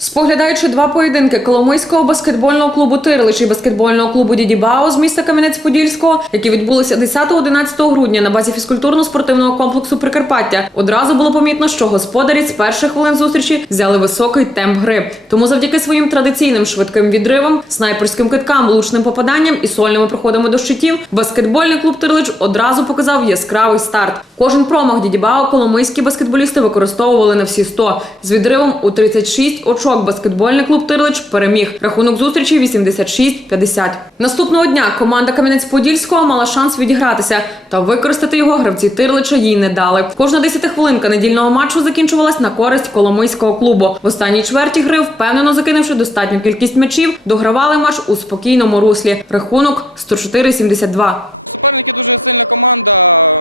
Споглядаючи два поєдинки Коломийського баскетбольного клубу Тирлич і баскетбольного клубу Дідібао з міста Кам'янець-Подільського, які відбулися 10-11 грудня на базі фізкультурно-спортивного комплексу Прикарпаття, одразу було помітно, що господарі з перших хвилин зустрічі взяли високий темп гри. Тому завдяки своїм традиційним швидким відривам, снайперським киткам, влучним попаданням і сольними проходами до щитів, баскетбольний клуб Тирлич одразу показав яскравий старт. Кожен промах Дідібао коломийські баскетболісти використовували на всі 100. З відривом у 36 очок баскетбольний клуб Тирлич переміг. Рахунок зустрічі 86-50. Наступного дня команда Кам'янець-Подільського мала шанс відігратися, та використати його гравці Тирлича їй не дали. Кожна десятихвилинка недільного матчу закінчувалась на користь коломийського клубу. В останній чверті гри, впевнено закинувши достатню кількість м'ячів, догравали матч у спокійному руслі. Рахунок 104-72. Суперники дуже сильна команда.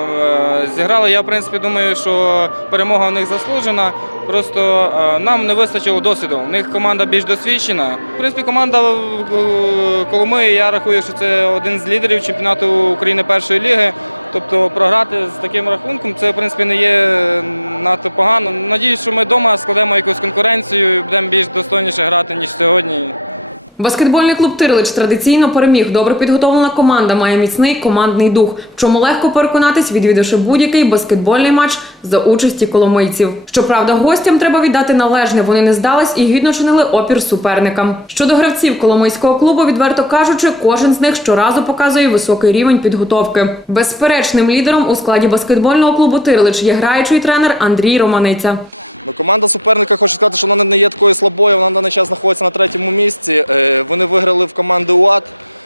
Зіграли, я в принципі думаю, що перемога в них заслужена. Просто е, нам не вистачило досвіду. У них команда більш досвідчена. В принципі, команда е, Коломиї, я рахую, що це один з лідерів чемпіонату України першої ліги. Тобто програти з таким рахунком це в принципі не є надто погано. Надіюсь, що ми вдома складемо якусь конкуренцію і будемо більш достойніше грати, ніж сьогодні. Баскетбольний клуб Тирлич традиційно переміг. Добре підготовлена команда має міцний командний дух, в чому легко переконатись, відвідавши будь-який баскетбольний матч за участі коломийців. Щоправда, гостям треба віддати належне. Вони не здались і гідно чинили опір суперникам. Щодо гравців коломийського клубу, відверто кажучи, кожен з них щоразу показує високий рівень підготовки. Безперечним лідером у складі баскетбольного клубу Тирлич є граючий тренер Андрій Романиця. Ну, команда суперника, хочу сказати, що вона не є такою слабою, вона на даний час знаходиться на третьому місці. Е, Вони виграли в команди УАД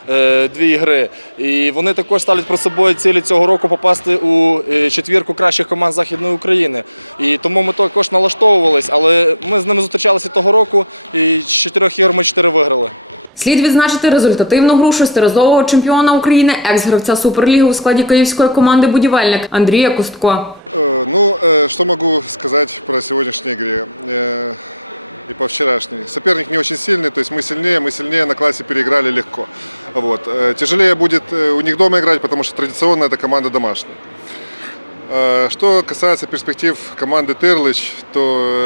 е, дві ігри. І вони також ставлять про собою цілі цього року попасти у е, четвірку кращих команд Західної України. І тому ми також налаштовувались, але ми з ними зустрічалися того року, і з чотирьох ігор ми чотири виграли. Слід відзначити результативну гру шестиразового чемпіона України, екс-гравця Суперліги у складі київської команди Будівельник Андрія Кустко. Э, Ну, э, что могу сказать про сегодняшней игре э, и по вчерашней. Соперник не очень сильный, то есть мы сильнее, мы сильнее на классе переиграли легко. Вот. Э, Тяжелее будет э, у них дома играть, потому что традиционно эта команда домашняя. Э, Что касается перспектив команды Тырлыч, то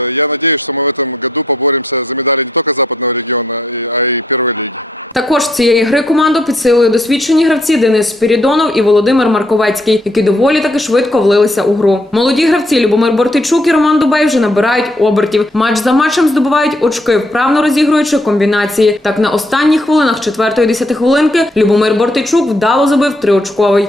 э, я надеюсь, что мы в этом году поборемся за медали не только западного региона, и- а и первой лиги. Також цієї гри команду підсилили досвідчені гравці Денис Спірідонов і Володимир Марковецький, які доволі таки швидко влилися у гру. Молоді гравці Любомир Бортичук і Роман Дубей вже набирають обертів. Матч за матчем здобувають очки, вправно розігруючи комбінації. Так на останніх хвилинах четвертої десятихвилинки Любомир Бортичук вдало забив триочковий.